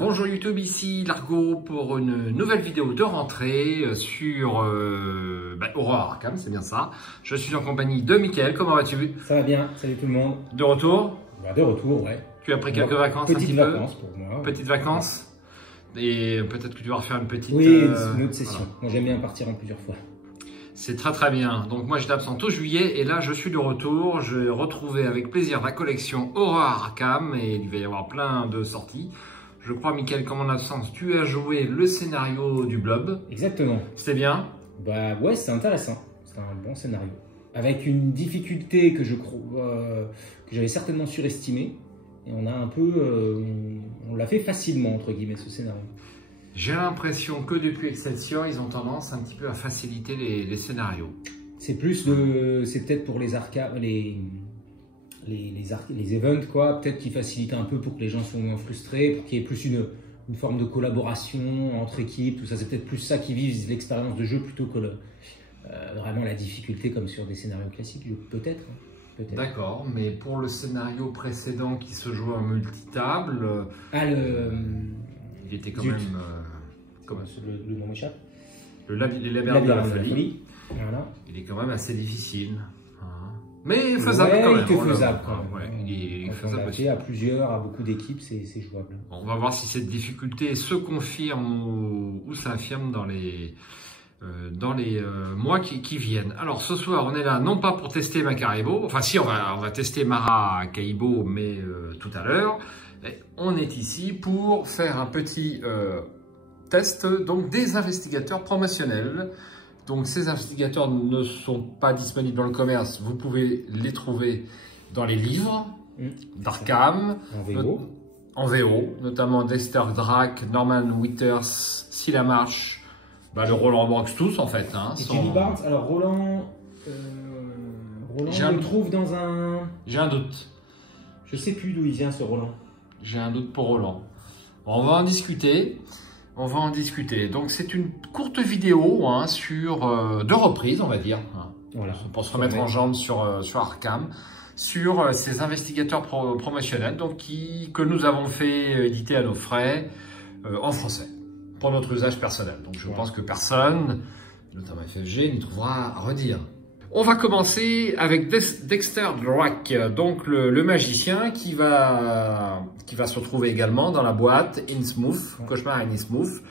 Bonjour YouTube, ici Largo pour une nouvelle vidéo de rentrée sur Horror Arkham, c'est bien ça. Je suis en compagnie de Mickaël, comment vas-tu? Ça va bien, salut tout le monde. De retour? De retour, ouais. Tu as pris quelques vacances un petit peu? Petites vacances pour moi. Petites vacances? Et peut-être que tu vas refaire une petite... Oui, une autre session. Voilà. Moi j'aime bien partir en plusieurs fois. C'est très bien. Donc moi j'étais absent au juillet et là je suis de retour. Je vais retrouver avec plaisir la collection Horror Arkham et il va y avoir plein de sorties. Je crois, Mickaël, qu'en mon absence, tu as joué le scénario du Blob. Exactement. C'était bien? Bah ouais, c'est intéressant. C'est un bon scénario. Avec une difficulté que je crois que j'avais certainement surestimée. Et on a un peu... on l'a fait facilement, entre guillemets, ce scénario. J'ai l'impression que depuis Excelsior, ils ont tendance un petit peu à faciliter les scénarios. C'est plus de... C'est peut-être pour les arcades... Les events, quoi, peut-être qui facilitent un peu pour que les gens soient moins frustrés, pour qu'il y ait plus une forme de collaboration entre équipes, tout ça. C'est peut-être plus ça qui vise l'expérience de jeu plutôt que vraiment la difficulté comme sur des scénarios classiques, peut-être. D'accord, mais pour le scénario précédent qui se jouait en multitable, il était quand même... comment le nom m'échappe? Les labyrinthes de la folie. Voilà. Il est quand même assez difficile. Mais faisable quand même. Il est faisable quand même. Ouais, il est faisable aussi. À plusieurs, à beaucoup d'équipes, c'est jouable. On va voir si cette difficulté se confirme ou s'infirme dans les mois qui viennent. Alors ce soir, on est là non pas pour tester Maracaibo, enfin si, on va tester Maracaibo, mais tout à l'heure. On est ici pour faire un petit test donc des investigateurs promotionnels. Donc ces investigateurs ne sont pas disponibles dans le commerce, vous pouvez les trouver dans les livres d'Arkham, en VO, notamment Dexter Drake, Norman Withers, Scylla Marsh, le Roland Banks, tous en fait. Et Jenny Barnes, alors Roland on le trouve dans un... J'ai un doute. Je sais plus d'où il vient ce Roland. J'ai un doute pour Roland. On va en discuter. On va en discuter. Donc c'est une courte vidéo sur deux reprises, on va dire, voilà, pour se remettre en jambes sur Arkham, sur ces investigateurs promotionnels donc que nous avons fait éditer à nos frais en français, pour notre usage personnel. Donc je pense que personne, notamment FFG, n'y trouvera à redire. On va commencer avec Dexter Drake, donc le magicien qui va se retrouver également dans la boîte Innsmouth, Cauchemar à Innsmouth.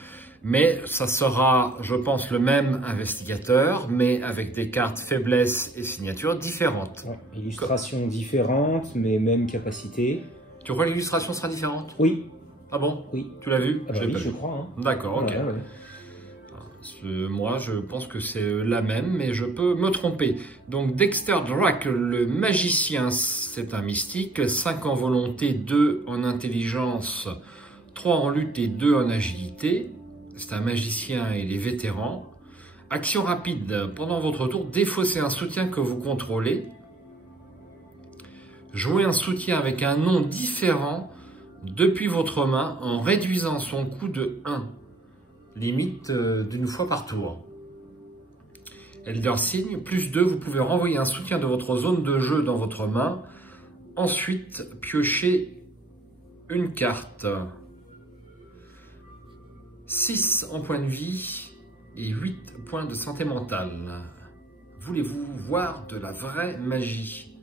Mais ça sera, je pense, le même investigateur, mais avec des cartes faiblesse et signatures différentes. Ouais, illustrations différentes, mais même capacité. Tu crois que l'illustration sera différente? Oui. Ah bon? Oui. Tu l'as vu? Oui, je crois. D'accord, ok. Ouais. Moi, je pense que c'est la même, mais je peux me tromper. Donc, Dexter Drake, le magicien, c'est un mystique. 5 en volonté, 2 en intelligence, 3 en lutte et 2 en agilité. C'est un magicien et les vétérans. Action rapide. Pendant votre tour, défaussez un soutien que vous contrôlez. Jouez un soutien avec un nom différent depuis votre main en réduisant son coût de 1. Limite d'une fois par tour. Elder Sign, plus 2, vous pouvez renvoyer un soutien de votre zone de jeu dans votre main. Ensuite, piochez une carte. 6 en points de vie et 8 points de santé mentale. Voulez-vous voir de la vraie magie?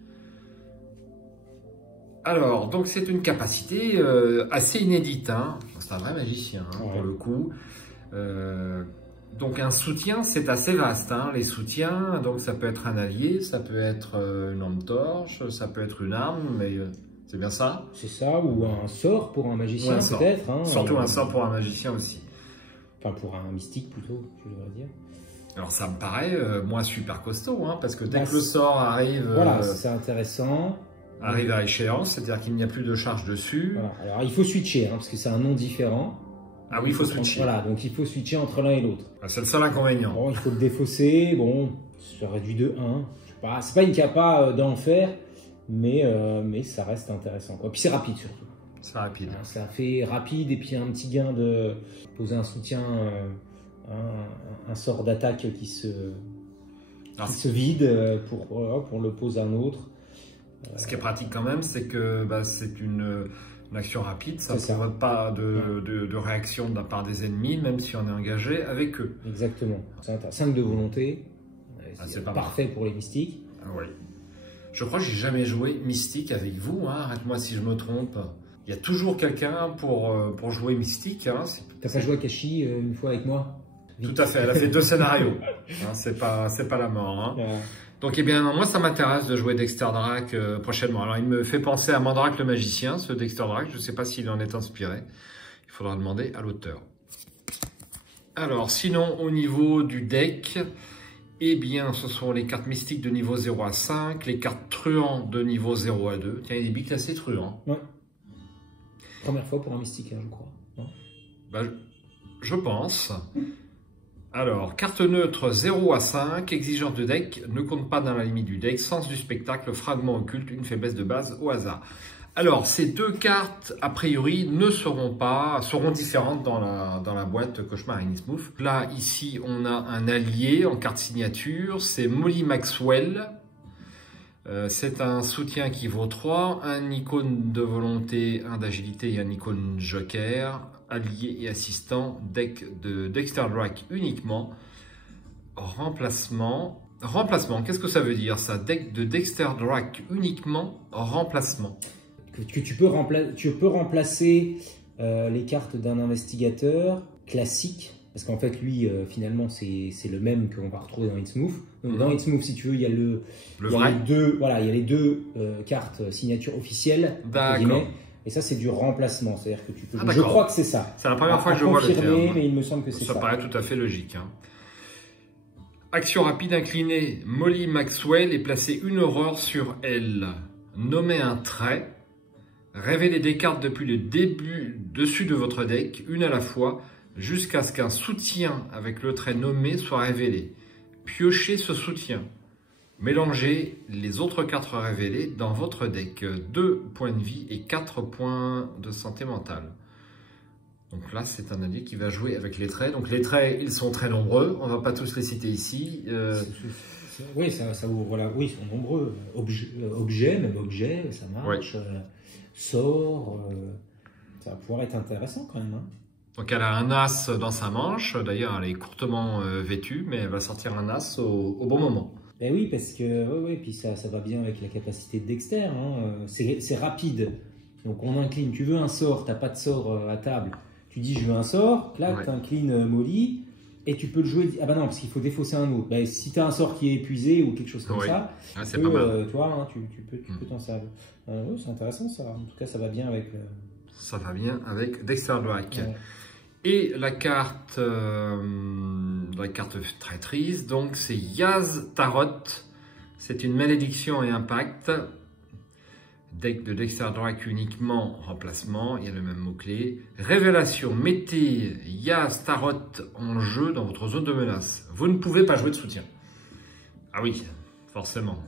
Alors, donc c'est une capacité assez inédite. C'est un vrai magicien pour le coup. Donc un soutien, c'est assez vaste. Les soutiens, donc ça peut être un allié, ça peut être une lampe torche, ça peut être une arme, mais c'est bien ça? C'est ça, ou un sort pour un magicien peut-être. Surtout un sort pour un magicien aussi. Enfin pour un mystique plutôt, je devrais dire. Alors ça me paraît moi super costaud, parce que dès que le sort arrive... Voilà, c'est intéressant. Arrive à échéance, c'est-à-dire qu'il n'y a plus de charge dessus. Voilà. Alors il faut switcher, parce que c'est un nom différent. Ah oui, il faut switcher. Voilà, donc il faut switcher entre l'un et l'autre. C'est le seul inconvénient. Bon, il faut le défausser, ça réduit de 1. C'est pas une capa d'enfer, mais ça reste intéressant, quoi. Puis c'est rapide surtout. C'est rapide. Ça fait rapide et puis un petit gain de poser un soutien, un sort d'attaque qui se vide pour le poser à un autre. Ce qui est pratique quand même, c'est que c'est Une action rapide, ça ne C'est ça. provoque pas de réaction de la part des ennemis, même si on est engagé avec eux. Exactement. Tu as 5 de volonté, c'est c'est pas parfait pour les mystiques. Ah oui. Je crois que j'ai jamais joué mystique avec vous, hein. Arrête-moi si je me trompe. Il y a toujours quelqu'un pour jouer mystique. Hein. T'as pas joué à Kashi une fois avec moi? Tout à fait, elle a fait 2 scénarios. Hein, c'est pas la mort. Hein. Ouais. Donc, eh bien, moi, ça m'intéresse de jouer Dexter Drake prochainement. Alors, il me fait penser à Mandrake le magicien, ce Dexter Drake. Je ne sais pas s'il en est inspiré. Il faudra demander à l'auteur. Alors, sinon, au niveau du deck, eh bien, ce sont les cartes mystiques de niveau 0 à 5, les cartes truands de niveau 0 à 2. Tiens, il y a des biclassés truands. Ouais. Première fois pour un mystique, hein, je crois. Non, bah, je pense. Alors, carte neutre 0 à 5, exigence de deck, ne compte pas dans la limite du deck, sens du spectacle, fragment occulte, une faiblesse de base au hasard. Alors, ces 2 cartes, a priori, seront différentes dans la boîte Cauchemar Innsmouth. Là, ici, on a un allié en carte signature, c'est Molly Maxwell. C'est un soutien qui vaut 3, un icône de volonté, un d'agilité et un icône joker, allié et assistant, deck de Dexter Drake uniquement, remplacement, qu'est-ce que ça veut dire ça? Deck de Dexter Drake uniquement, remplacement. que tu peux remplacer les cartes d'un investigateur classique, parce qu'en fait lui finalement c'est le même qu'on va retrouver dans Innsmouth. Donc dans Innsmouth, si tu veux, il y a les deux cartes signature officielles. D'accord. Et ça, c'est du remplacement. C'est-à-dire que tu peux. Ah, je crois que c'est ça. C'est la première fois que je vois le terme. Mais il me semble que c'est ça. Ça paraît tout à fait logique. Hein. Action rapide inclinée. Molly Maxwell est placée une horreur sur elle. Nommez un trait. Révélez des cartes depuis le début dessus de votre deck, une à la fois, jusqu'à ce qu'un soutien avec le trait nommé soit révélé. Piochez ce soutien. Mélangez les autres cartes révélées dans votre deck. 2 points de vie et 4 points de santé mentale. Donc là, c'est un allié qui va jouer avec les traits. Donc les traits, ils sont très nombreux. On ne va pas tous les citer ici. Oui, ça ouvre là. Oui, ils sont nombreux. Objets, même objets, ça marche. Ouais. Sort, ça va pouvoir être intéressant quand même. Hein. Donc elle a un as dans sa manche. D'ailleurs, elle est courtement vêtue, mais elle va sortir un as au bon moment. Ben oui, parce que puis ça va bien avec la capacité de Dexter. Hein. C'est rapide. Donc on incline. Tu veux un sort, tu n'as pas de sort à table. Tu dis je veux un sort. Là, tu inclines Molly et tu peux le jouer. Ah bah non, parce qu'il faut défausser un autre. Ben, si tu as un sort qui est épuisé ou quelque chose comme ça, c'est pas mal. Tu vois, hein, tu peux t'en servir. Oui, c'est intéressant ça. En tout cas, ça va bien avec. Ça va bien avec Dexter Drake. Ouais. Et la carte traîtrise, donc c'est Yaz Tarot. C'est une malédiction et impact. Deck de Dexter Drake uniquement, remplacement, il y a le même mot-clé. Révélation, mettez Yaz Tarot en jeu dans votre zone de menace. Vous ne pouvez pas jouer de soutien. Ah oui, forcément.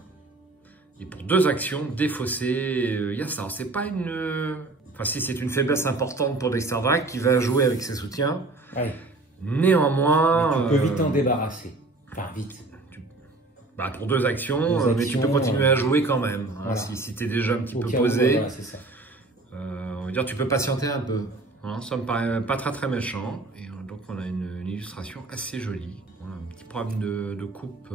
Et pour 2 actions, défausser Yaz Tarot. C'est pas une... Enfin, si c'est une faiblesse importante pour Dexter Drake qui va jouer avec ses soutiens. Ouais. Néanmoins... Mais tu peux vite t'en débarrasser. Enfin, vite. Pour 2 actions, mais tu peux continuer à jouer quand même. Voilà. Hein, si tu es déjà un petit peu posé. Voilà, c'est ça. On va dire tu peux patienter un peu. Hein, ça me paraît pas très méchant. Et donc on a une illustration assez jolie. On a un petit problème de coupe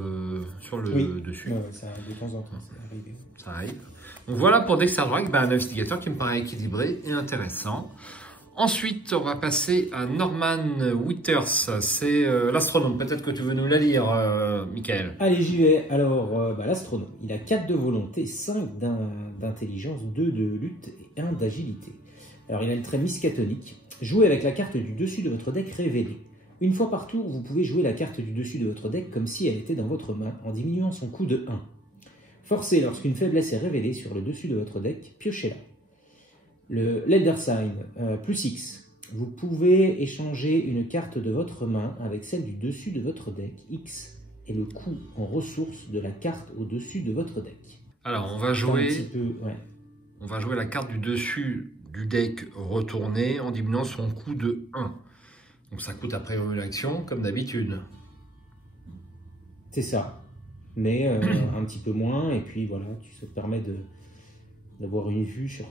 sur le dessus. Ouais, ça, de temps en temps, c'est arrivé. Ça arrive. Donc voilà pour Dexter Drake, un navigateur qui me paraît équilibré et intéressant. Ensuite, on va passer à Norman Withers, c'est l'astronome. Peut-être que tu veux nous la lire, Michael. Allez, j'y vais. Alors, l'astronome, il a 4 de volonté, 5 d'intelligence, 2 de lutte et 1 d'agilité. Alors, il a le trait miskatonique. Jouez avec la carte du dessus de votre deck révélée. Une fois par tour, vous pouvez jouer la carte du dessus de votre deck comme si elle était dans votre main, en diminuant son coût de 1. Forcez, lorsqu'une faiblesse est révélée sur le dessus de votre deck, piochez-la. L'Elder Sign, plus X. Vous pouvez échanger une carte de votre main avec celle du dessus de votre deck. X est le coût en ressources de la carte au-dessus de votre deck. Alors, on va jouer la carte du dessus du deck retournée en diminuant son coût de 1. Donc ça coûte après une action, comme d'habitude. C'est ça. Mais un petit peu moins. Et puis voilà, ça te permet d'avoir une vue sur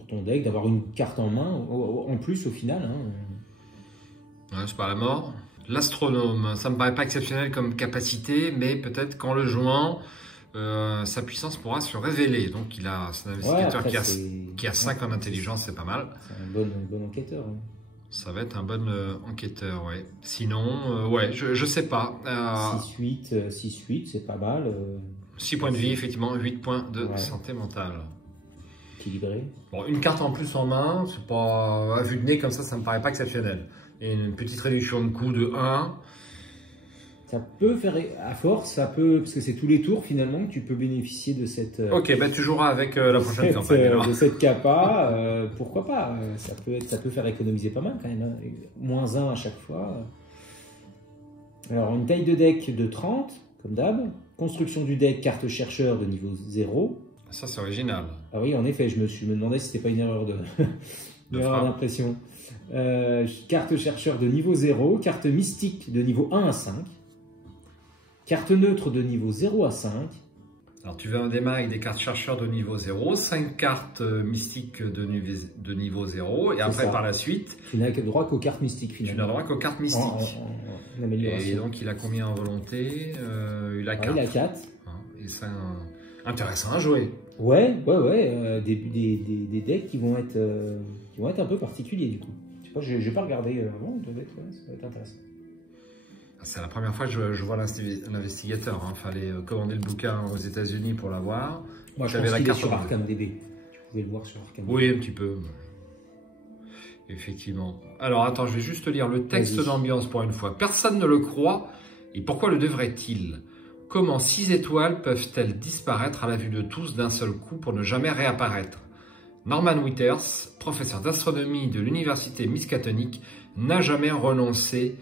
sur ton deck, d'avoir une carte en main en plus au final. Hein. Ouais, c'est pas la mort. L'astronome, ça me paraît pas exceptionnel comme capacité, mais peut-être qu'en le jouant, sa puissance pourra se révéler. Donc c'est un investigateur qui a 5 en intelligence, c'est pas mal. C'est un bon enquêteur. Hein. Ça va être un bon enquêteur, ouais. Sinon, ouais, je sais pas. 6-8, c'est pas mal. 6 points de vie, effectivement, 8 points de santé mentale. Équilibré. Bon, une carte en plus en main, c'est pas à vue de nez comme ça me paraît pas exceptionnel. Et une petite réduction de coût de 1. Ça peut faire, à force, parce que c'est tous les tours finalement que tu peux bénéficier de cette... Ok, bah tu joueras avec la prochaine campagne. Alors. De cette capa, pourquoi pas, ça peut faire économiser pas mal quand même, hein. -1 à chaque fois. Alors une taille de deck de 30, comme d'hab. Construction du deck, carte chercheur de niveau 0. Ça c'est original. Ah oui, en effet, je me demandais si c'était pas une erreur d'impression. Carte chercheur de niveau 0, carte mystique de niveau 1 à 5. Carte neutre de niveau 0 à 5. Alors tu vas démarrer avec des cartes chercheurs de niveau 0, 5 cartes mystiques de niveau 0, et après par la suite... Tu n'as droit qu'aux cartes mystiques finalement. Tu n'as droit qu'aux cartes mystiques. En amélioration. Et donc il a combien en volonté? Il a 4. Il a 4. Et c'est intéressant à jouer. Ouais. Des decks qui vont être un peu particuliers du coup. Je sais pas, je vais pas regarder. Bon, ça va être intéressant. C'est la première fois que je vois l'investigateur. Il fallait commander le bouquin aux États-Unis pour l'avoir. Moi, j'avais la carte sur ArcamDB. Tu pouvais le voir sur ArcamDB. Oui, un petit peu. Effectivement. Alors, attends, je vais juste lire le texte d'ambiance pour une fois. Personne ne le croit. Et pourquoi le devrait-il? Comment 6 étoiles peuvent-elles disparaître à la vue de tous d'un seul coup pour ne jamais réapparaître? Norman Withers, professeur d'astronomie de l'université Miskatonic, n'a jamais renoncé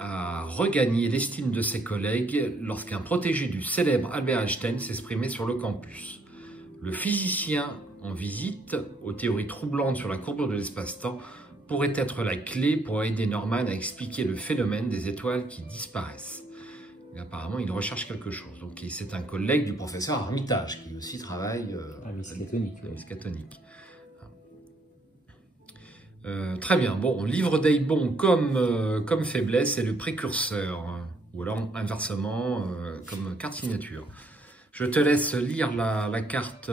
à regagner l'estime de ses collègues lorsqu'un protégé du célèbre Albert Einstein s'exprimait sur le campus. Le physicien en visite, aux théories troublantes sur la courbure de l'espace-temps, pourrait être la clé pour aider Norman à expliquer le phénomène des étoiles qui disparaissent. Et apparemment, il recherche quelque chose. Donc, c'est un collègue du professeur Armitage qui aussi travaille à Miskatonic. Très bien. Bon, livre d'Eibon comme faiblesse est le précurseur, hein, ou alors inversement comme carte signature. Je te laisse lire la carte,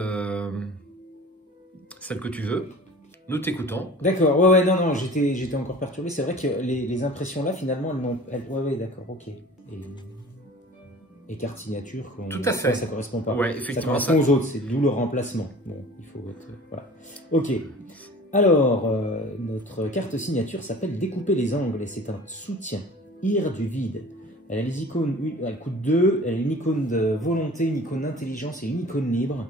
celle que tu veux. Nous t'écoutons. D'accord. Ouais, non, j'étais encore perturbé. C'est vrai que les impressions là, finalement, ouais, d'accord, ok. Et carte signature, tout à fait. Ça correspond pas. Ouais, effectivement. Ça correspond aux autres. C'est d'où le remplacement. Bon, il faut être, voilà. Ok. Alors, notre carte signature s'appelle Découper les angles et c'est un soutien, ire du vide. Elle a les icônes, elle coûte 2, elle a une icône de volonté, une icône d'intelligence et une icône libre.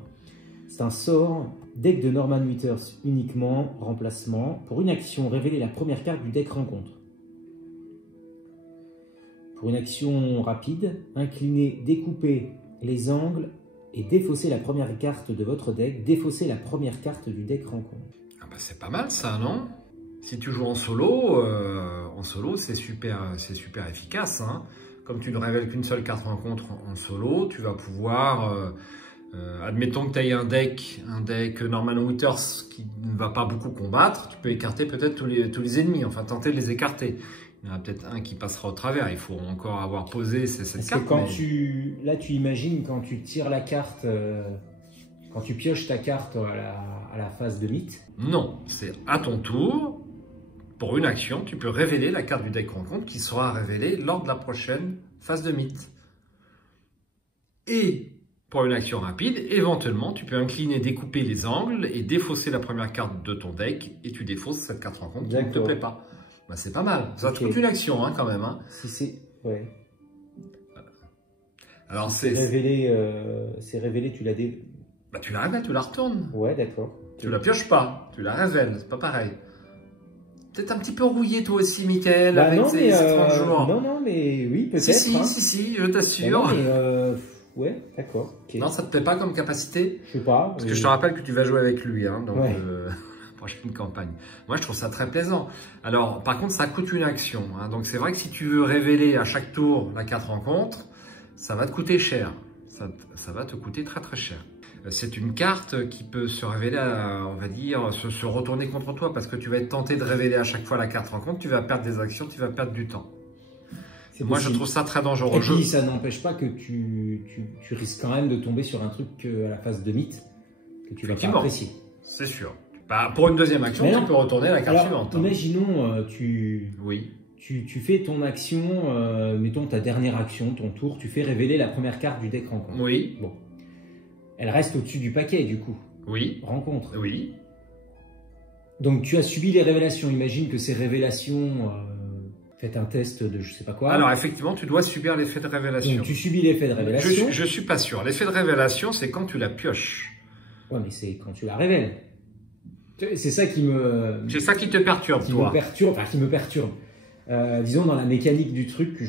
C'est un sort, deck de Norman Withers uniquement, remplacement. Pour une action, révéler la première carte du deck rencontre. Pour une action rapide, incliner, découper les angles et défausser la première carte de votre deck, défausser la première carte du deck rencontre. C'est pas mal ça, non? Si tu joues en solo, c'est super efficace, hein. Comme tu ne révèles qu'une seule carte rencontre en solo, tu vas pouvoir, admettons que tu aies un deck Norman Withers qui ne va pas beaucoup combattre, tu peux écarter peut-être tous les ennemis, enfin tenter de les écarter. Il y en a peut-être un qui passera au travers, il faut encore avoir posé cette carte. Quand tu imagines quand tu tires la carte... Quand tu pioches ta carte à la phase de mythe? Non, c'est à ton tour. Pour une action, tu peux révéler la carte du deck rencontre qui sera révélée lors de la prochaine phase de mythe. Et pour une action rapide, éventuellement, tu peux incliner, découper les angles et défausser la première carte de ton deck et tu défausses cette carte rencontre qui ne te plaît pas. Ben, c'est pas mal. Ça te coûte une action hein, quand même. Hein. Si c'est... Ouais. Alors c'est révélé, tu l'as Bah, tu la révèles, tu la retournes. Ouais, d'accord. Tu la pioches pas, tu la révèles, c'est pas pareil. Peut-être un petit peu rouillé toi aussi, Mickaël, avec ces 30 jours. Non, mais oui, peut-être. Si, je t'assure. Ouais, d'accord. Okay. Non, ça te plaît pas comme capacité? Je sais pas. Parce que je te rappelle que tu vas jouer avec lui, hein, donc prochaine campagne. Moi, je trouve ça très plaisant. Alors, par contre, ça coûte une action. Hein, donc, c'est vrai que si tu veux révéler à chaque tour la carte rencontre, ça va te coûter cher. Ça va te coûter très très cher. c'est une carte qui peut se révéler, on va dire, se retourner contre toi parce que tu vas être tenté de révéler à chaque fois la carte rencontre, tu vas perdre des actions, tu vas perdre du temps. Moi, je trouve ça très dangereux. Et puis, ça n'empêche pas que tu risques quand même de tomber sur un truc à la phase de mythe que tu vas pas apprécier. C'est sûr. Bah, pour une deuxième action, tu peux retourner à la carte suivante. Imaginons, tu fais ton action, mettons ta dernière action, ton tour, tu fais révéler la première carte du deck rencontre. Oui. Bon. Elle reste au-dessus du paquet, du coup. Oui. Rencontre. Oui. Donc, tu as subi les révélations. Imagine que ces révélations... Faites un test de je sais pas quoi. Alors, effectivement, tu dois subir l'effet de révélation. Donc, tu subis l'effet de révélation. Je suis pas sûr. L'effet de révélation, c'est quand tu la pioches. Ouais, mais c'est quand tu la révèles. C'est ça qui me... C'est ça qui te perturbe, toi. Qui me perturbe. Disons, dans la mécanique du truc,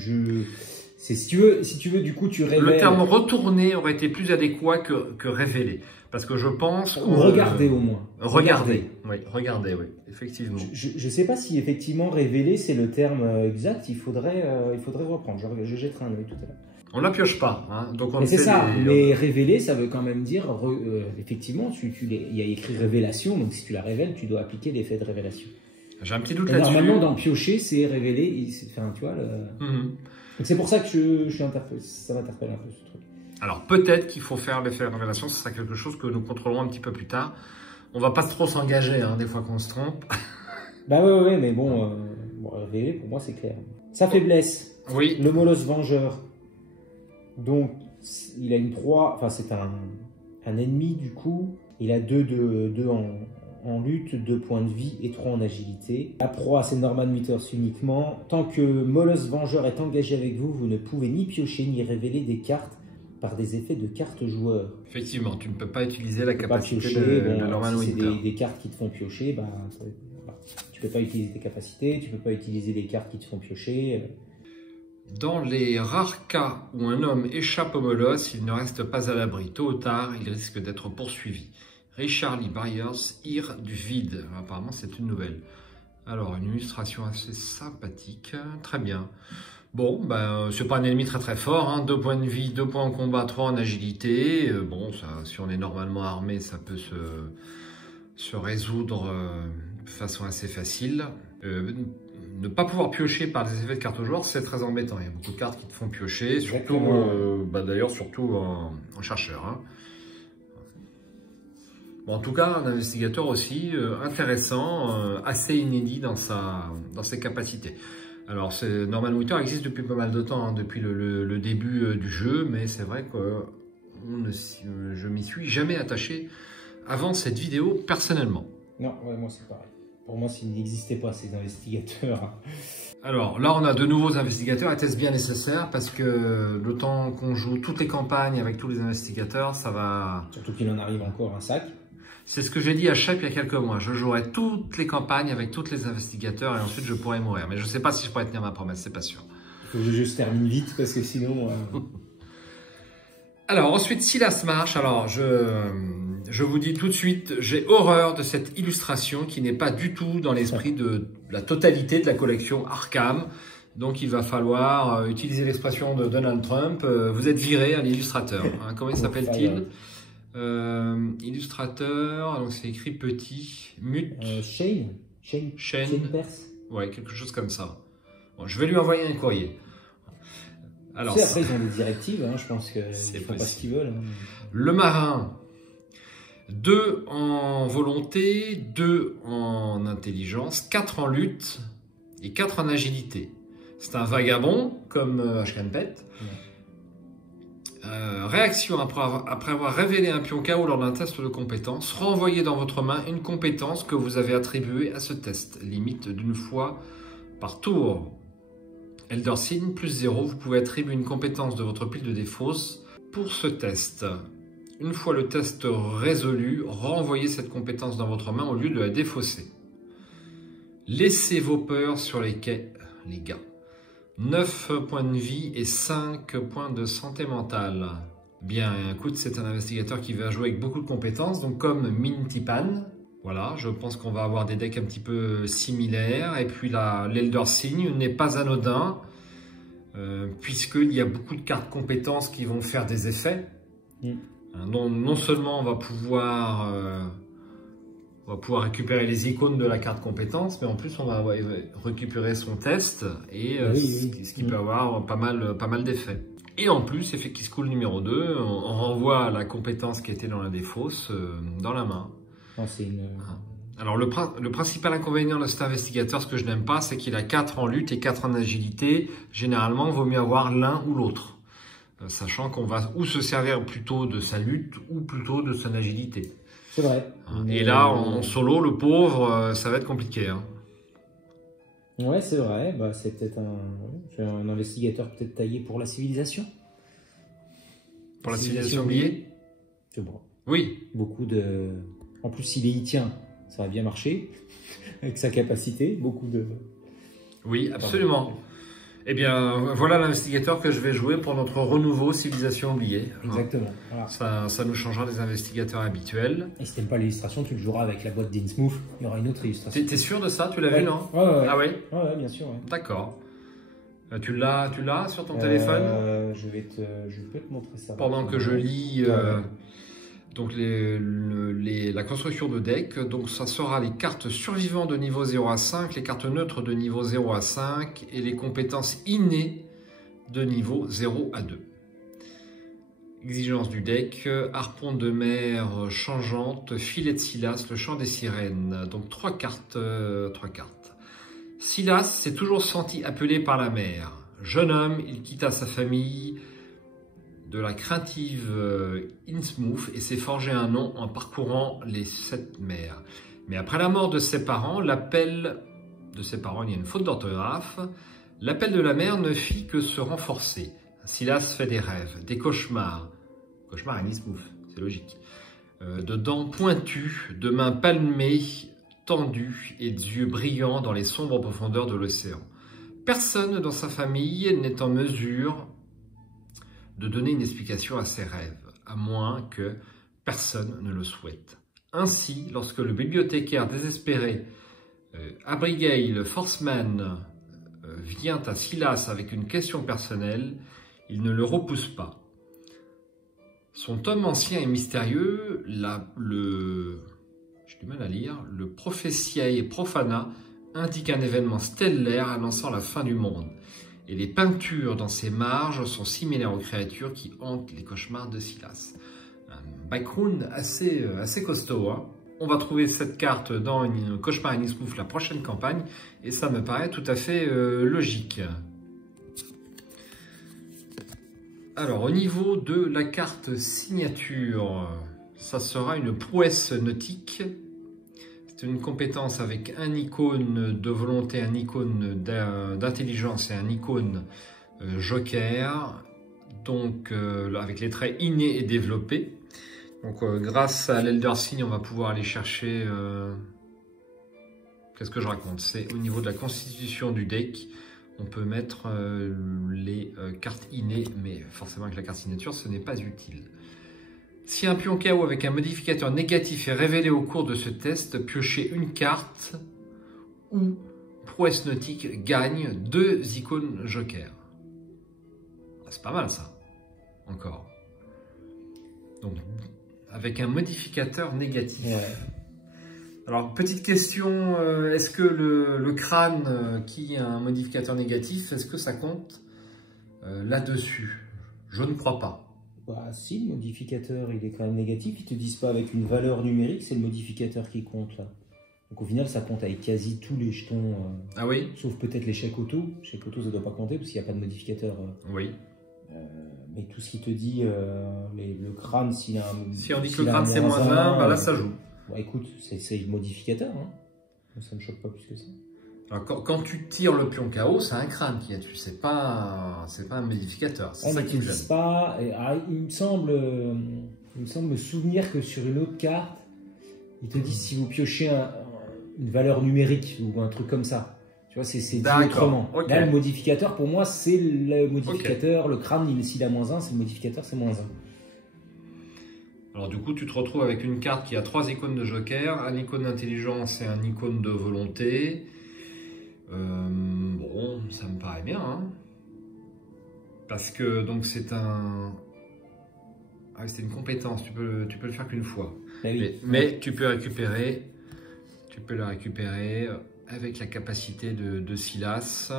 si tu veux, du coup, tu révèles... Le terme retourner aurait été plus adéquat que révéler. Parce que je pense... Ou regarder au moins. Regarder, oui, effectivement. Je ne sais pas si effectivement révéler c'est le terme exact, il faudrait reprendre. Je jetterai un œil tout à l'heure. On ne la pioche pas, hein, donc on mais c'est ça, mais révéler ça veut quand même dire, effectivement, il y a écrit révélation, donc si tu la révèles, tu dois appliquer l'effet de révélation. J'ai un petit doute là-dessus. Normalement, dans piocher, c'est révéler, enfin, tu vois, c'est pour ça que ça m'interpelle un peu ce truc. Alors peut-être qu'il faut faire l'effet de révélation, ce sera quelque chose que nous contrôlerons un petit peu plus tard. On va pas trop s'engager, hein, des fois qu'on se trompe. Bah ouais, mais bon, révéler pour moi c'est clair. Sa faiblesse, oui. Le Molosse Vengeur. Donc il a une proie, enfin c'est un ennemi du coup. Il a 2 en lutte, 2 points de vie et 3 en agilité. La proie c'est Norman Withers uniquement. Tant que Molosse Vengeur est engagé avec vous, vous ne pouvez ni piocher ni révéler des cartes par des effets de cartes joueurs. Effectivement, tu ne peux pas utiliser la capacité de Norman Withers. C'est des cartes qui te font piocher, tu ne peux pas utiliser tes capacités, tu ne peux pas utiliser des cartes qui te font piocher. Dans les rares cas où un homme échappe au molosse, il ne reste pas à l'abri. Tôt ou tard, il risque d'être poursuivi. Richard Lee Byers, Ire du vide. Apparemment, c'est une nouvelle. Alors, une illustration assez sympathique. Très bien. Bon, c'est pas un ennemi très fort, hein. 2 points de vie, 2 points en combat, 3 en agilité. Bon, ça, si on est normalement armé, ça peut se résoudre de façon assez facile. Ne pas pouvoir piocher par des effets de cartes joueurs, c'est très embêtant. Il y a beaucoup de cartes qui te font piocher, surtout, d'ailleurs, surtout en chercheur. Hein. Bon, en tout cas, un investigateur aussi intéressant, assez inédit dans ses capacités. Alors, Norman Withers existe depuis pas mal de temps, hein, depuis le début du jeu, mais c'est vrai que je m'y suis jamais attaché avant cette vidéo personnellement. Non, ouais, moi c'est pareil. Pour moi, s'il n'existait pas ces investigateurs. Alors là, on a de nouveaux investigateurs. Était-ce bien nécessaire? Parce que le temps qu'on joue toutes les campagnes avec tous les investigateurs, ça va... Surtout qu'il en arrive encore un sac. C'est ce que j'ai dit à Shep il y a quelques mois. Je jouerai toutes les campagnes avec tous les investigateurs et ensuite je pourrai mourir. Mais je ne sais pas si je pourrai tenir ma promesse, c'est pas sûr. Il faut que le jeu se termine vite parce que sinon... Alors ensuite, Silas Marsh. Alors je vous dis tout de suite, j'ai horreur de cette illustration qui n'est pas du tout dans l'esprit de la totalité de la collection Arkham. Donc il va falloir utiliser l'expression de Donald Trump. Vous êtes viré à l'illustrateur. Hein. Comment il s'appelle-t-il? Illustrateur, donc c'est écrit petit, Mute. Shane Perse. Ouais, quelque chose comme ça. Bon, je vais lui envoyer un courrier. Alors, après, ils ont des directives, hein, je pense qu'ils ne font pas ce qu'ils veulent. Hein. Le marin, 2 en volonté, 2 en intelligence, 4 en lutte et 4 en agilité. C'est un vagabond, comme Ashkenpet. Réaction après avoir révélé un pion KO lors d'un test de compétence, renvoyez dans votre main une compétence que vous avez attribuée à ce test, limite d'une fois par tour. Elder Sign, plus 0, vous pouvez attribuer une compétence de votre pile de défausse pour ce test. Une fois le test résolu, renvoyez cette compétence dans votre main au lieu de la défausser. Laissez vos peurs sur les quais, les gars. 9 points de vie et 5 points de santé mentale. Bien, écoute, c'est un investigateur qui va jouer avec beaucoup de compétences, donc comme Mintipan. Voilà, je pense qu'on va avoir des decks un petit peu similaires. Et puis l'Elder Sign n'est pas anodin, puisqu'il y a beaucoup de cartes compétences qui vont faire des effets. Non seulement on va pouvoir récupérer les icônes de la carte compétence, mais en plus on va récupérer son test, et ce qui peut avoir pas mal d'effets. Et en effet Effet-Kiss-Cool numéro 2, on renvoie la compétence qui était dans la défausse dans la main. Non, une... Alors le principal inconvénient de cet investigateur, ce que je n'aime pas, c'est qu'il a 4 en lutte et 4 en agilité. Généralement, il vaut mieux avoir l'un ou l'autre, sachant qu'on va ou se servir plutôt de sa lutte ou plutôt de son agilité. C'est vrai. Et là, en solo, le pauvre, ça va être compliqué. Hein. Ouais, c'est vrai. Bah, c'est peut-être un investigateur peut-être taillé pour la civilisation. Pour la civilisation oubliée. C'est bon. Oui. Beaucoup de... En plus, s'il y tient, ça va bien marcher. Avec sa capacité, beaucoup de... Oui, absolument. Eh bien, voilà l'investigateur que je vais jouer pour notre renouveau civilisation oubliée. Exactement. Voilà. Ça nous changera des investigateurs habituels. Et si t'aimes pas l'illustration, tu le joueras avec la boîte d'Innsmouth. Il y aura une autre illustration. T'es sûr de ça? Tu l'as vu, non? Ouais. Ah oui? Ouais, bien sûr. Ouais. D'accord. Tu l'as sur ton téléphone? Je peux te montrer ça. Pendant que je lis donc la construction de deck, donc ça sera les cartes survivantes de niveau 0 à 5, les cartes neutres de niveau 0 à 5 et les compétences innées de niveau 0 à 2. Exigence du deck, harpon de mer changeante, filet de Silas, le chant des sirènes. Donc 3 cartes. Silas s'est toujours senti appelé par la mer. Jeune homme, il quitta sa famille de la craintive Innsmouth et s'est forgé un nom en parcourant les 7 mers. Mais après la mort de ses parents, il y a une faute d'orthographe, l'appel de la mer ne fit que se renforcer. Silas fait des rêves, des cauchemars à Innsmouth, c'est logique, de dents pointues, de mains palmées, tendues et d'yeux brillants dans les sombres profondeurs de l'océan. Personne dans sa famille n'est en mesure de donner une explication à ses rêves, à moins que personne ne le souhaite. Ainsi, lorsque le bibliothécaire désespéré Abigail Forceman vient à Silas avec une question personnelle, il ne le repousse pas. Son tome ancien et mystérieux, le Prophetiae Profana, indique un événement stellaire annonçant la fin du monde. Et les peintures dans ses marges sont similaires aux créatures qui hantent les cauchemars de Silas. Un background assez costaud. Hein. On va trouver cette carte dans une Cauchemar Innsmouth la prochaine campagne, et ça me paraît tout à fait logique. Alors, au niveau de la carte signature, ça sera une prouesse nautique. C'est une compétence avec un icône de volonté, un icône d'intelligence et un icône joker. Donc, avec les traits innés et développés. Donc, grâce à l'Elder Sign, on va pouvoir aller chercher... Qu'est-ce que je raconte? C'est au niveau de la constitution du deck. On peut mettre les cartes innées, mais forcément avec la carte signature, ce n'est pas utile. Si un pion KO avec un modificateur négatif est révélé au cours de ce test, piochez une carte ou prouesse nautique gagne 2 icônes joker. C'est pas mal ça, encore. Donc, avec un modificateur négatif. Ouais. Alors, petite question, est-ce que le crâne qui a un modificateur négatif, est-ce que ça compte là-dessus? Je ne crois pas. Bah si, le modificateur, il est quand même négatif. Ils te disent pas avec une valeur numérique, c'est le modificateur qui compte là. Donc au final, ça compte avec quasi tous les jetons. Ah oui? Sauf peut-être l'échec auto. L'échec auto, ça doit pas compter parce qu'il n'y a pas de modificateur. Oui. Mais tout ce qui te dit, le crâne, s'il a un... Si on dit que le crâne c'est moins 1, bah là ça joue. Bah écoute, c'est le modificateur. Hein. Ça me choque pas plus que ça. Alors, quand tu tires le pion KO, c'est un crâne qui a tué. C'est pas un modificateur. C'est ça qui me gêne. Pas. Il me semble me souvenir que sur une autre carte, il te dit si vous piochez une valeur numérique ou un truc comme ça. Tu vois, c'est dit autrement. Okay. Là, le modificateur, pour moi, c'est le modificateur. Okay. Le crâne, s'il a moins 1, c'est le modificateur, c'est moins 1. Alors du coup, tu te retrouves avec une carte qui a 3 icônes de joker, un icône d'intelligence et un icône de volonté. Bon, ça me paraît bien, hein. Parce que donc c'est un Ah, c'est une compétence, tu peux le faire qu'une fois. Oui. Mais tu peux la récupérer avec la capacité de Silas.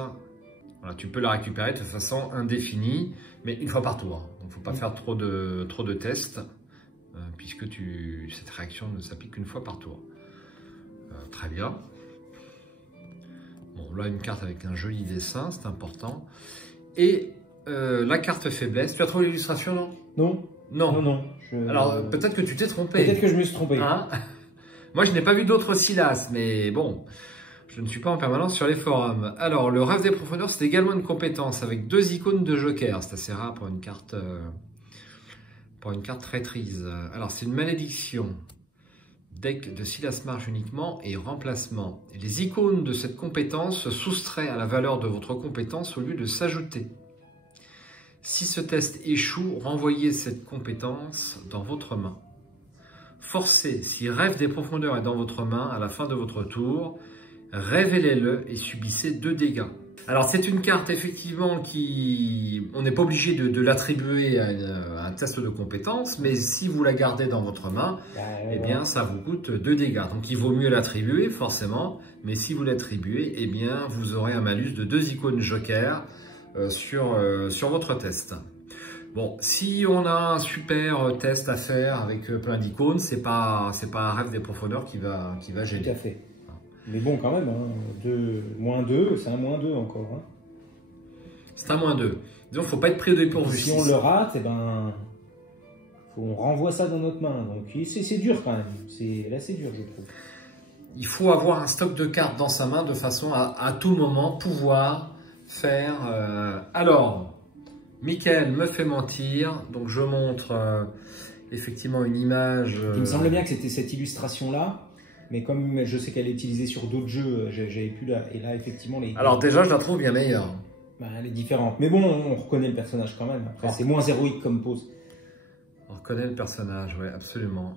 Voilà, tu peux la récupérer de façon indéfinie, mais une fois par tour. Donc, il ne faut pas faire trop de tests, puisque cette réaction ne s'applique qu'une fois par tour. Très bien. Bon, là, une carte avec un joli dessin, c'est important. Et la carte faiblesse, tu as trouvé l'illustration, non? Non. Non. Non. Alors, peut-être que tu t'es trompé. Peut-être que je me suis trompé. Hein? Moi, je n'ai pas vu d'autres Silas, mais bon, je ne suis pas en permanence sur les forums. Alors, le rêve des profondeurs, c'est également une compétence avec 2 icônes de joker. C'est assez rare pour une carte traîtrise. Alors, c'est une malédiction. Deck de Silas marche uniquement et remplacement. Et les icônes de cette compétence se soustraient à la valeur de votre compétence au lieu de s'ajouter. Si ce test échoue, renvoyez cette compétence dans votre main. Forcez, si Rêve des profondeurs est dans votre main à la fin de votre tour, révélez-le et subissez 2 dégâts. Alors c'est une carte effectivement on n'est pas obligé de l'attribuer à un test de compétence, mais si vous la gardez dans votre main, eh bien ça vous coûte 2 dégâts. Donc il vaut mieux l'attribuer forcément, mais si vous l'attribuez, eh bien vous aurez un malus de 2 icônes joker sur votre test. Bon, si on a un super test à faire avec plein d'icônes, c'est pas un Rêve des profondeurs qui va gêner. Tout à fait. Mais bon, quand même, hein, -2, c'est un -2 encore. Hein. C'est un -2. Disons, faut pas être pris au dépourvu. Si on le rate, eh ben, on renvoie ça dans notre main. Donc c'est dur quand même. Là, c'est dur, je trouve. Il faut avoir un stock de cartes dans sa main de façon à tout moment pouvoir faire. Alors, Mickaël me fait mentir. Donc, je montre effectivement une image. Il me semblait bien que c'était cette illustration-là. Mais comme je sais qu'elle est utilisée sur d'autres jeux, j'avais pu là. Et là, effectivement, Alors déjà, je la trouve bien meilleure. Bah, elle est différente. Mais bon, on reconnaît le personnage quand même. Après, c'est moins héroïque comme pose. On reconnaît le personnage, oui, absolument.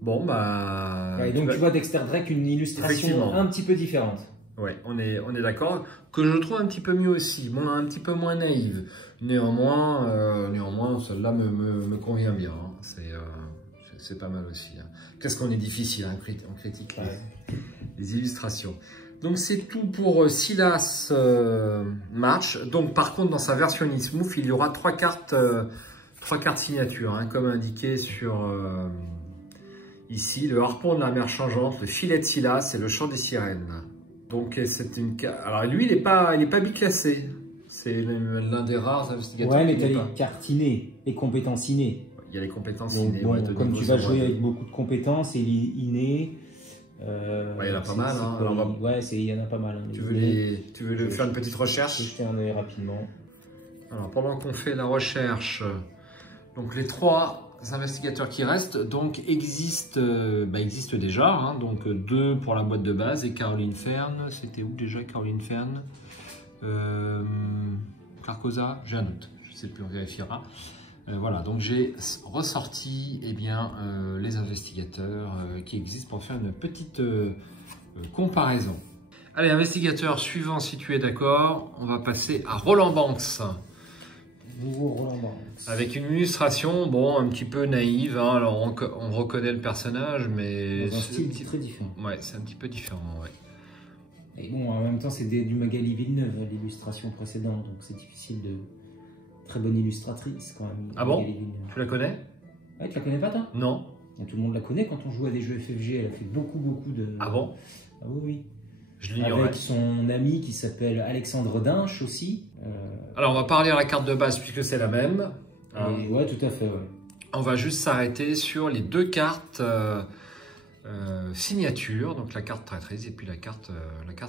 Bon, bah... Ouais, donc tu vois Dexter Drake, une illustration un petit peu différente. Oui, on est d'accord. Que je trouve un petit peu mieux aussi, un petit peu moins naïve. Néanmoins celle-là me convient bien. Hein. C'est pas mal aussi. Hein. Qu'est-ce qu'on est difficile, hein, on critique les illustrations. Donc c'est tout pour Silas March. Donc par contre dans sa version Innsmouth, il y aura 3 cartes signatures, hein, comme indiqué sur ici, le harpon de la mer changeante, le filet de Silas et le chant des sirènes. Donc c'est une carte. Alors lui il est pas biclassé. C'est l'un des rares investigateurs. Ouais, mais tu as les cartes innées, les compétences innées. Il y a les compétences donc, innées. Bon, ouais, comme tu vas jouer avec beaucoup de compétences et innées. Il y en a pas mal. Hein. Alors, ouais, il y en a pas mal. Hein, tu veux faire une petite recherche? Je vais jeter un œil rapidement. Alors, pendant qu'on fait la recherche, donc les 3 investigateurs qui restent donc existent déjà. Hein, donc 2 pour la boîte de base et Caroline Fern. C'était où déjà Caroline Fern? Carcosa, j'ai un doute. Je ne sais plus, on vérifiera. Voilà, donc j'ai ressorti les investigateurs qui existent pour faire une petite comparaison. Allez, investigateur suivant, si tu es d'accord, on va passer à Roland Banks. Nouveau Roland Banks. Avec une illustration, bon, un petit peu naïve. Hein, alors on reconnaît le personnage, mais dans un style très différent. Ouais, c'est un petit peu différent, ouais. Et bon, en même temps, c'est du Magali Villeneuve, l'illustration précédente, donc c'est difficile de... Très bonne illustratrice quand même. Ah bon? Tu la connais? Ouais, tu la connais pas toi? Non. Et tout le monde la connaît quand on joue à des jeux FFG, elle a fait beaucoup de... Ah bon? Ah oui. Je l'ignorais. Avec son ami qui s'appelle Alexandre Dinch aussi. Alors on va parler à la carte de base puisque c'est la même. Ouais, tout à fait, ouais. On va juste s'arrêter sur les 2 cartes signature, donc la carte traîtrise et puis la carte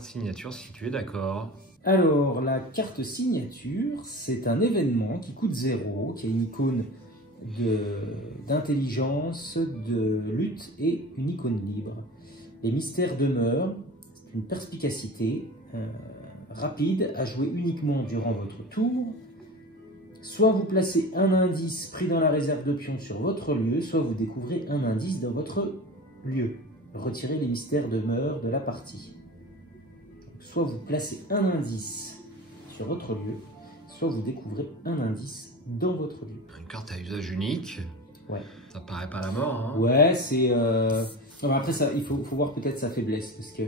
signature, si tu es d'accord. Alors, la carte signature, c'est un événement qui coûte 0, qui a une icône d'intelligence, de lutte et une icône libre. Les mystères demeurent, c'est une perspicacité rapide à jouer uniquement durant votre tour. Soit vous placez un indice pris dans la réserve de pions sur votre lieu, soit vous découvrez un indice dans votre lieu. Retirez les mystères demeurent de la partie. Soit vous placez un indice sur votre lieu, soit vous découvrez un indice dans votre lieu. Une carte à usage unique. Ouais. Ça paraît pas la mort. Hein. Ouais, c'est... Après, ça, il faut voir peut-être sa faiblesse, parce que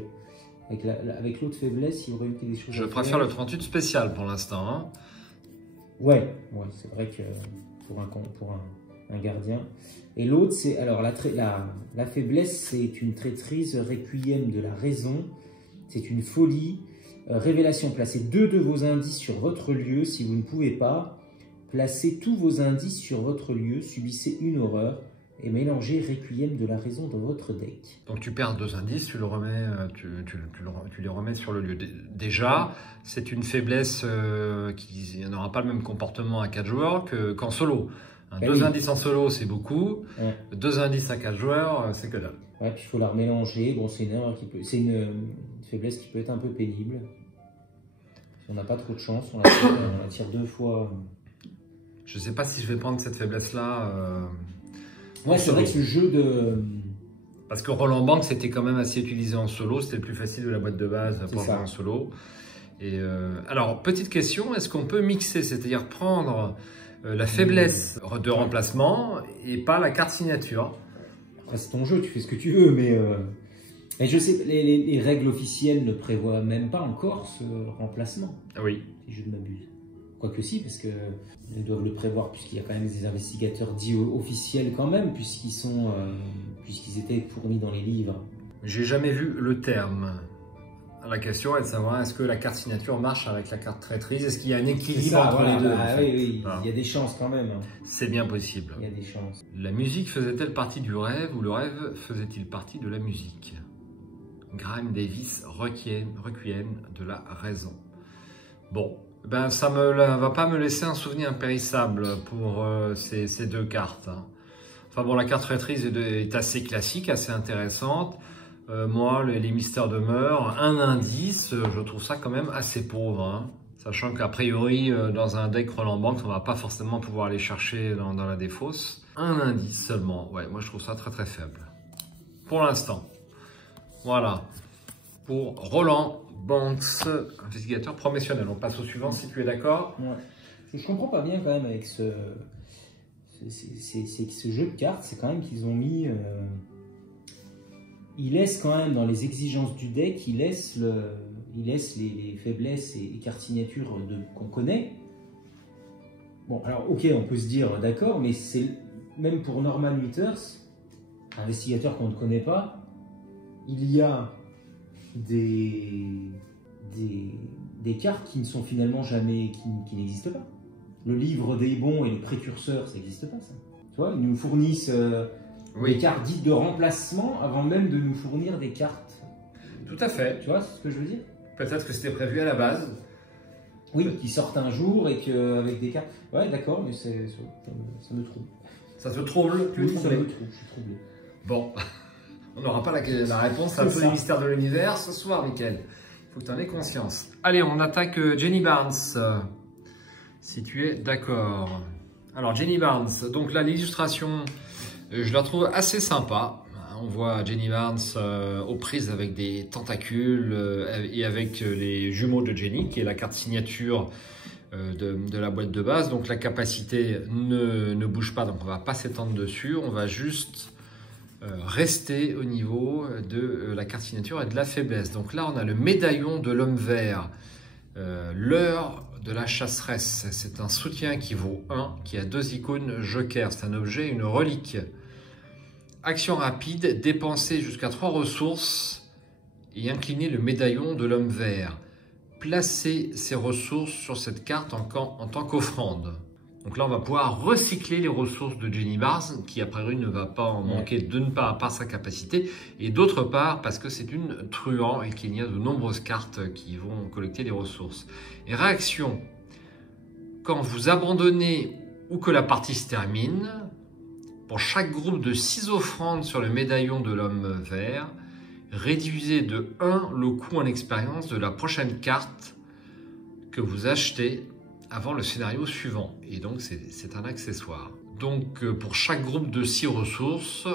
avec l'autre faiblesse, il y aurait eu quelque chose. Je préfère le 38 spécial pour l'instant. Hein. Ouais, c'est vrai que pour un gardien. Et l'autre, c'est... Alors, la faiblesse, c'est une traîtrise requiem de la raison. C'est une folie. Révélation, placez 2 de vos indices sur votre lieu. Si vous ne pouvez pas, placez tous vos indices sur votre lieu. Subissez une horreur. Et mélangez requiem de la raison dans votre deck. Donc tu perds 2 indices, tu les remets sur le lieu. Déjà, c'est une faiblesse qui n'aura pas le même comportement à 4 joueurs qu'en solo. 2 indices en solo, c'est beaucoup. Ouais. 2 indices à 4 joueurs, c'est que dalle. Ouais, puis il faut la remélanger. Bon, c'est une faiblesse qui peut être un peu pénible. Si on n'a pas trop de chance, on la tire 2 fois. Je ne sais pas si je vais prendre cette faiblesse-là. Ouais, c'est vrai que ce jeu de... Parce que Roland Bank, c'était quand même assez utilisé en solo. C'était le plus facile de la boîte de base pour jouer en solo. Et alors, petite question, est-ce qu'on peut mixer, c'est-à-dire prendre la faiblesse de remplacement et pas la carte signature? Après, c'est ton jeu, tu fais ce que tu veux, mais... Et je sais, les règles officielles ne prévoient même pas encore ce remplacement. Oui. Si je ne m'abuse. Quoique si, parce qu'ils doivent le prévoir, puisqu'il y a quand même des investigateurs dits officiels quand même, puisqu'ils étaient fournis dans les livres. J'ai jamais vu le terme. La question est de savoir, est-ce que la carte signature marche avec la carte traîtrise? Est-ce qu'il y a un équilibre entre les deux en fait? Oui, il y a des chances quand même. Hein. C'est bien possible. Il y a des chances. La musique faisait-elle partie du rêve ou le rêve faisait-il partie de la musique? Graham Davis, Requiem de la raison. Bon. Ben, ça ne va pas me laisser un souvenir impérissable pour ces 2 cartes. Hein. Enfin bon, la carte traîtrise est assez classique, assez intéressante. Moi, les mystères demeurent. Un indice, je trouve ça quand même assez pauvre. Hein. Sachant qu'a priori, dans un deck Roland Bank, on ne va pas forcément pouvoir aller chercher dans la défausse. Un indice seulement. Ouais, moi je trouve ça très très faible. Pour l'instant. Voilà. Pour Roland Banks, investigateur professionnel. On passe au suivant si tu es d'accord. Ouais. Je comprends pas bien quand même avec ce jeu de cartes, c'est quand même qu'ils ont mis... ils laissent quand même dans les exigences du deck, ils laissent les faiblesses et les cartes signatures qu'on connaît. Bon, alors ok, on peut se dire d'accord, mais c'est même pour Norman Withers, investigateur qu'on ne connaît pas, il y a des cartes qui ne sont finalement jamais, qui n'existent pas. Le livre des bons et les précurseurs, ça n'existe pas, ça. Tu vois, ils nous fournissent des cartes dites de remplacement avant même de nous fournir des cartes. Tout à fait. Tu vois ce que je veux dire? Peut-être que c'était prévu à la base. Oui, qui sortent un jour et qu'avec des cartes... Ouais, d'accord, mais ça me trouble. Ça te trouble? Oui, ça me trouble, je suis troublé. Bon. On n'aura pas la réponse à tous les mystères de l'univers ce soir, Mickaël. Il faut que tu en aies conscience. Allez, on attaque Jenny Barnes, si tu es d'accord. Alors, Jenny Barnes, donc là, l'illustration, je la trouve assez sympa. On voit Jenny Barnes aux prises avec des tentacules et avec les jumeaux de Jenny, qui est la carte signature de la boîte de base. Donc, la capacité ne bouge pas, donc on ne va pas s'étendre dessus. On va juste... rester au niveau de la carte signature et de la faiblesse. Donc là, on a le médaillon de l'homme vert, l'heure de la chasseresse. C'est un soutien qui vaut 1, qui a 2 icônes joker. C'est un objet, une relique. Action rapide, dépenser jusqu'à 3 ressources et incliner le médaillon de l'homme vert. Placer ces ressources sur cette carte en tant qu'offrande. Donc là, on va pouvoir recycler les ressources de Jenny Barnes, qui a priori ne va pas en manquer d'une part par sa capacité, et d'autre part parce que c'est une truand et qu'il y a de nombreuses cartes qui vont collecter les ressources. Et réaction, quand vous abandonnez ou que la partie se termine, pour chaque groupe de 6 offrandes sur le médaillon de l'homme vert, réduisez de 1 le coût en expérience de la prochaine carte que vous achetez avant le scénario suivant. Et donc, c'est un accessoire. Donc, pour chaque groupe de 6 ressources,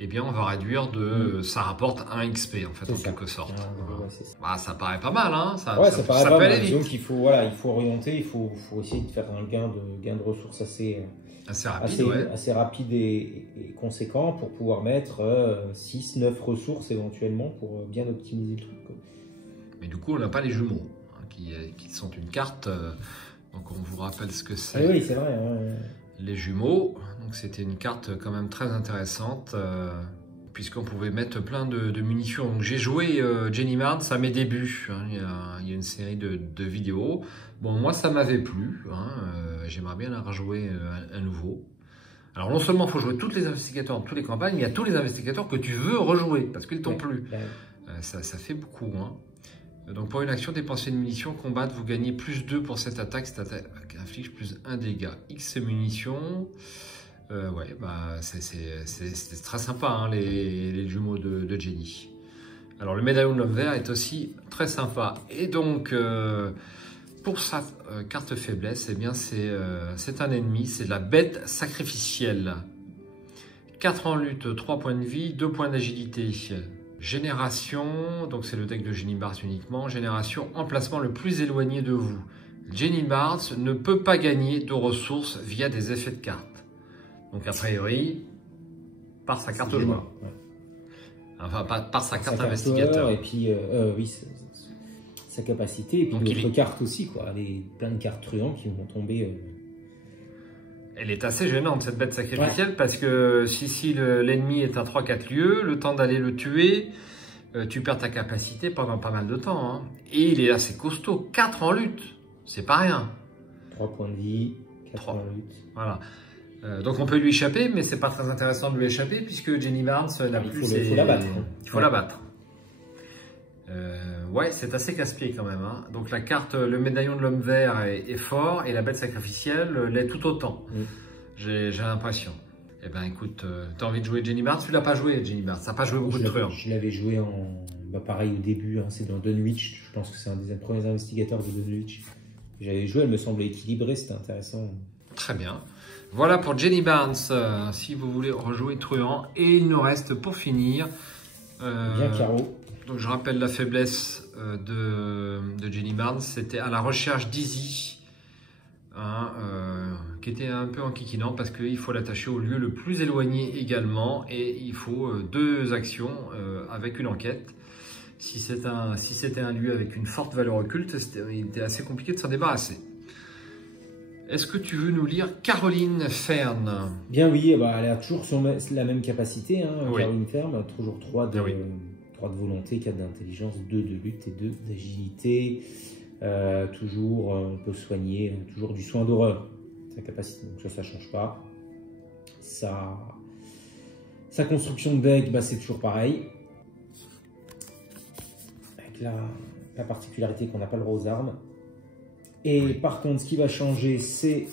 eh bien on va réduire de... Ça rapporte 1 XP en fait, en quelque sorte. Ça paraît pas mal, hein. Ça peut aller vite. Donc il faut, voilà, il faut orienter, il faut essayer de faire un gain de ressources assez rapide et conséquent pour pouvoir mettre 6-9 ressources éventuellement pour bien optimiser le truc, quoi. Mais du coup, on n'a pas les jumeaux, hein, qui sont une carte. Donc on vous rappelle ce que c'est. Ah oui, c'est vrai. Ouais. Les jumeaux, donc c'était une carte quand même très intéressante, puisqu'on pouvait mettre plein de munitions. Donc j'ai joué Jenny Mard à mes débuts, hein, il y a une série de vidéos. Bon, moi ça m'avait plu, hein, j'aimerais bien la rejouer à nouveau. Alors non seulement il faut jouer tous les investigateurs dans toutes les campagnes, il y a tous les investigateurs que tu veux rejouer, parce qu'ils t'ont plu. Ça fait beaucoup, hein. Donc pour une action, dépenser une munition, combattre, vous gagnez +2 pour cette attaque inflige +1 dégâts. X munitions, ouais, bah c'est très sympa, hein, les jumeaux de Jenny. Alors le médaillon de l'homme vert est aussi très sympa. Et donc pour sa carte faiblesse, eh bien c'est un ennemi, c'est la bête sacrificielle. 4 en lutte, 3 points de vie, 2 points d'agilité. Génération, donc c'est le deck de Jenny Bard uniquement. Génération, emplacement le plus éloigné de vous. Jenny Bard ne peut pas gagner de ressources via des effets de carte. Donc a priori, par sa carte joueur. Ouais. Enfin, par sa carte investigateur. Et puis, oui, sa capacité. Et puis d'autres cartes aussi, quoi. Plein de cartes truands qui vont tomber. Elle est assez gênante, cette bête sacrificielle, parce que si l'ennemi est à 3-4 lieues, le temps d'aller le tuer, tu perds ta capacité pendant pas mal de temps, hein. Et il est assez costaud, 4 en lutte, c'est pas rien. 3 points de vie, 4 en lutte. Voilà. Donc on peut lui échapper, mais c'est pas très intéressant de lui échapper, puisque Jenny Barnes n'a plus... Il faut la battre. Il faut la battre. Ouais, c'est assez casse-pied quand même, hein. Donc la carte, le médaillon de l'homme vert est fort et la bête sacrificielle l'est tout autant. J'ai l'impression. Eh ben écoute, t'as envie de jouer Jenny Bard? Tu l'as pas joué Jenny Bard, ça n'a pas joué beaucoup de truands. Je l'avais joué pareil au début, hein, c'est dans Dunwich, je pense que c'est un des premiers investigateurs de Dunwich. J'avais joué, elle me semblait équilibrée, c'était intéressant. Très bien. Voilà pour Jenny Barnes, si vous voulez rejouer truand. Et il nous reste pour finir... Bien carreau. Donc je rappelle la faiblesse de Jenny Barnes, c'était à la recherche d'Easy, hein, qui était un peu enquiquinant parce qu'il faut l'attacher au lieu le plus éloigné également et il faut 2 actions avec une enquête. Si c'était un lieu avec une forte valeur occulte, il était assez compliqué de s'en débarrasser. Est-ce que tu veux nous lire Caroline Fern? Bien oui, elle a toujours la même capacité, hein, oui. Caroline Fern, toujours 3 de... Oui. 3 de volonté, 4 d'intelligence, 2 de lutte et 2 d'agilité. Toujours, on peut soigner, toujours du soin d'horreur, sa capacité. Donc ça ne change pas. Sa construction de deck, c'est toujours pareil. Avec la particularité qu'on n'a pas le droit aux armes. Et par contre, ce qui va changer, c'est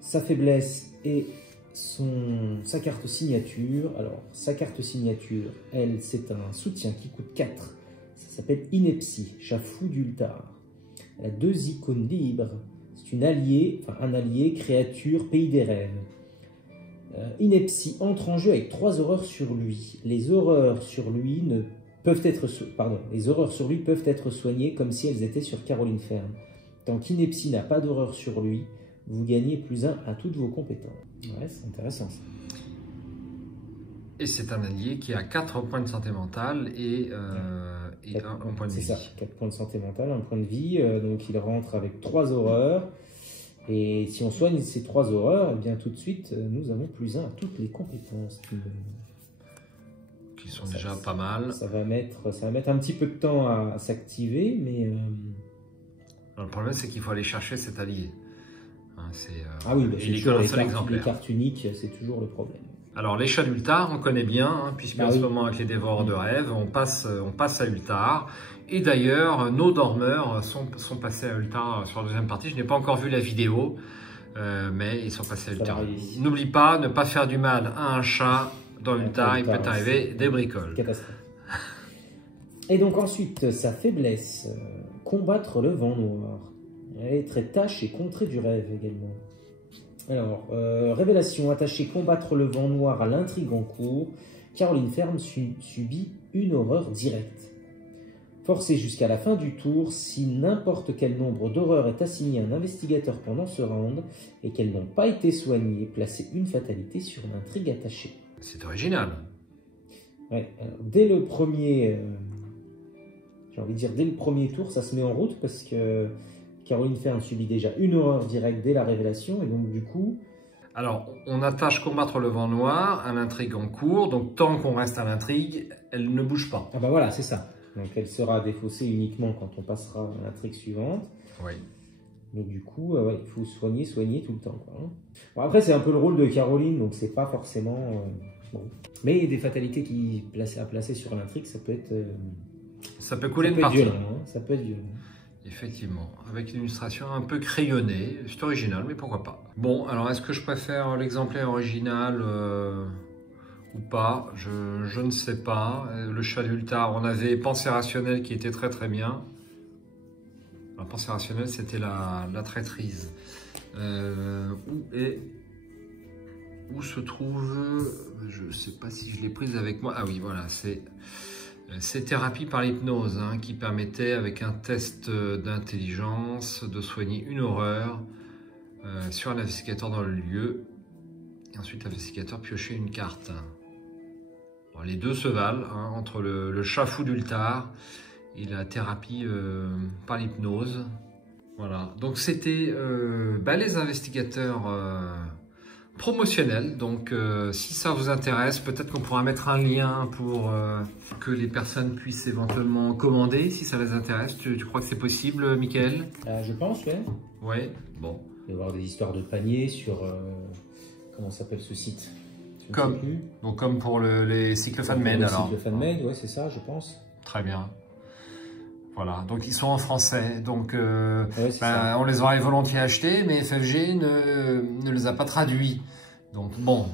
sa faiblesse et sa carte signature. Alors, sa carte signature, elle, c'est un soutien qui coûte 4. Ça s'appelle Ineptie, Chafou d'Ultar. Elle a 2 icônes libres. C'est une alliée, un allié, créature, pays des rêves. Ineptie entre en jeu avec 3 horreurs sur lui. Les horreurs sur lui peuvent être soignées comme si elles étaient sur Caroline Fern. Tant qu'Ineptie n'a pas d'horreur sur lui, vous gagnez +1 à toutes vos compétences. Ouais, c'est intéressant ça. Et c'est un allié qui a 4 points de santé mentale et 1 point de vie. C'est ça, 4 points de santé mentale, 1 point de vie. Donc il rentre avec 3 horreurs. Et si on soigne ces 3 horreurs, eh bien tout de suite, nous avons +1 à toutes les compétences. Qui sont déjà pas mal. Ça va mettre un petit peu de temps à s'activer, mais... Le problème, c'est qu'il faut aller chercher cet allié. Ah oui, les cartes uniques, c'est toujours le problème. Alors les chats d'Ultar, on connaît bien, hein, puisque en ce moment avec les dévoreurs de rêves, on passe à Ultar. Et d'ailleurs, nos dormeurs sont passés à Ultar sur la deuxième partie. Je n'ai pas encore vu la vidéo, mais ils sont passés à Ultar. N'oublie pas, ne pas faire du mal à un chat dans Ultar, il peut arriver des bricoles. Catastrophe. Et donc ensuite, sa faiblesse, combattre le vent noir. Elle est très tâche et contrée du rêve également. Alors, révélation, attaché combattre le vent noir à l'intrigue en cours, Caroline Ferme subit une horreur directe. Forcée jusqu'à la fin du tour, si n'importe quel nombre d'horreurs est assigné à un investigateur pendant ce round et qu'elles n'ont pas été soignées, placez une fatalité sur l'intrigue attachée. C'est original. Ouais, alors, dès le premier... j'ai envie de dire, dès le premier tour, ça se met en route parce que Caroline Ferme subit déjà une horreur directe dès la révélation et donc du coup... Alors, on attache combattre le vent noir à l'intrigue en cours, donc tant qu'on reste à l'intrigue, elle ne bouge pas. Ah bah voilà, c'est ça. Donc elle sera défaussée uniquement quand on passera à l'intrigue suivante. Oui. Donc du coup, ouais, il faut soigner tout le temps, quoi, hein. Bon, après, c'est un peu le rôle de Caroline, donc c'est pas forcément... bon. Mais des fatalités à placer sur l'intrigue, ça peut être... ça peut couler de partie. partout. Hein, ça peut être violent. Effectivement, avec une illustration un peu crayonnée. C'est original, mais pourquoi pas. Bon, alors est-ce que je préfère l'exemplaire original ou pas, je ne sais pas. Le cheval d'Ultar, on avait Pensée rationnelle qui était très très bien. La Pensée rationnelle, c'était la traîtrise. Où se trouve, je ne sais pas si je l'ai prise avec moi. Ah oui, voilà, c'est thérapie par l'hypnose, hein, qui permettait avec un test d'intelligence de soigner une horreur sur un investigateur dans le lieu. Et ensuite l'investigateur piochait une carte. Bon, les deux se valent, hein, entre le chat fou d'Ultar et la thérapie par l'hypnose. Voilà, donc c'était les investigateurs promotionnels. Donc si ça vous intéresse, peut-être qu'on pourra mettre un lien pour que les personnes puissent éventuellement commander si ça les intéresse. Tu crois que c'est possible, Mickaël? Je pense, ouais. Ouais, bon. Il va y avoir des histoires de paniers sur... comment s'appelle ce site? Comme pour les cycles fan-made, alors. Les cycles fan-made, ouais, c'est ça, je pense. Très bien. Voilà, donc ils sont en français, donc ouais, on les aurait volontiers achetés, mais FFG ne les a pas traduits. Donc bon,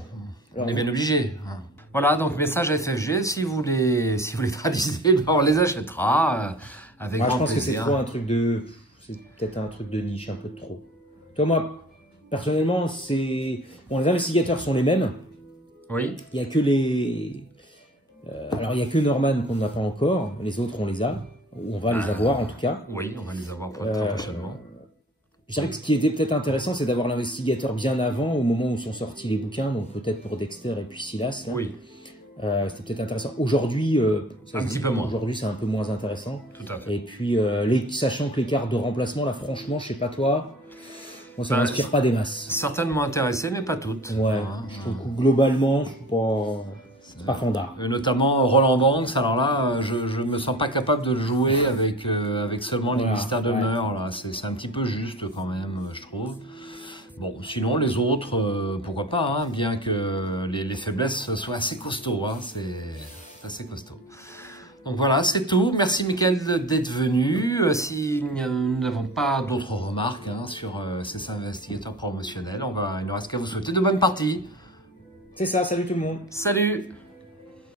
on est bien obligé. Hein. Voilà, donc message à FFG, si vous les traduisez, on les achètera avec grand plaisir. Je pense que c'est trop un truc de... C'est peut-être un truc de niche, un peu de trop. Toi, moi, personnellement, c'est... Bon, les investigateurs sont les mêmes. Oui. Il n'y a que les... alors, il n'y a que Norman qu'on n'a pas encore. Les autres, on les a. On va les avoir, en tout cas. Oui, on va les avoir très prochainement. Je dirais que ce qui était peut-être intéressant, c'est d'avoir l'investigateur bien avant, au moment où sont sortis les bouquins, donc peut-être pour Dexter et puis Silas. Là. Oui. C'était peut-être intéressant. Aujourd'hui, un petit peu moins. Aujourd'hui, c'est un peu moins intéressant. Tout à fait. Et puis, sachant que les cartes de remplacement, là, franchement, je sais pas toi... Moi, ça m'inspire pas des masses. Certainement intéressées, mais pas toutes. Ouais, je trouve que globalement, c'est pas fondard. Notamment Roland Banks, alors là, je me sens pas capable de le jouer avec seulement les mystères de meurtre. Là, c'est un petit peu juste quand même, je trouve. Bon, sinon les autres, pourquoi pas, hein, bien que les faiblesses soient assez costauds, hein, c'est assez costaud. Donc voilà, c'est tout. Merci Mickaël d'être venu. Si nous n'avons pas d'autres remarques sur ces investigateurs promotionnels, il ne reste qu'à vous souhaiter de bonnes parties. C'est ça, salut tout le monde. Salut.